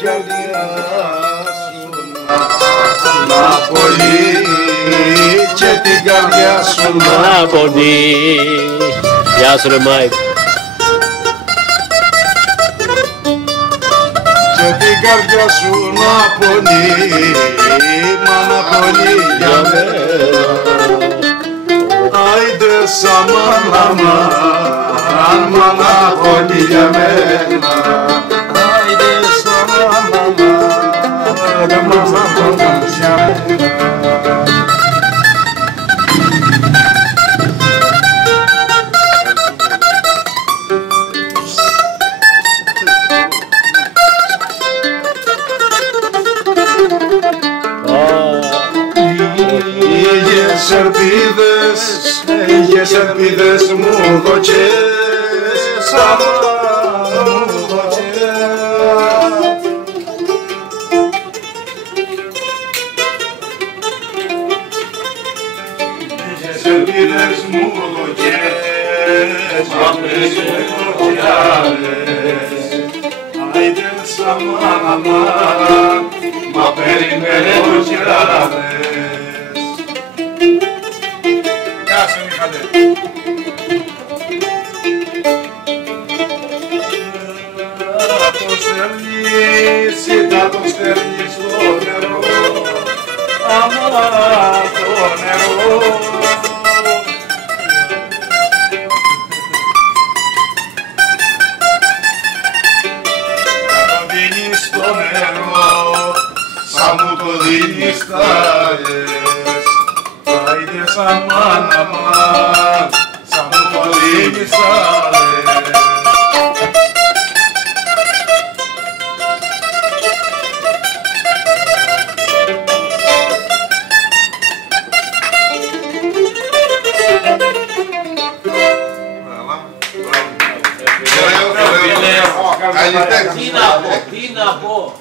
και την καρδιά σου να πονεί και την καρδιά σου να πονεί. Γεια σου ρε Μάικ. Και την καρδιά σου να πονεί, μα να πονεί για μένα. Άιντε σαν αμάν, μα να πονεί για μένα. Άιντε σαν αμάν, μα να πονεί για μένα. Λίγες ελπίδες μου δοκές, αμάν μου δοκές. Λίγες ελπίδες μου δοκές, μαύρες μου δοκιάλες. Άιντες αμάν, αμάν, μα περιμένε δοκιάλες. Σίτα το στέλνεις στο νερό, αμάν το νερό. Θα το δίνεις στο νερό, σαν μου το δίνεις τα λες. Άιντες αμάν, αμάν, σαν μου το δίνεις τα λες. Τι να πω.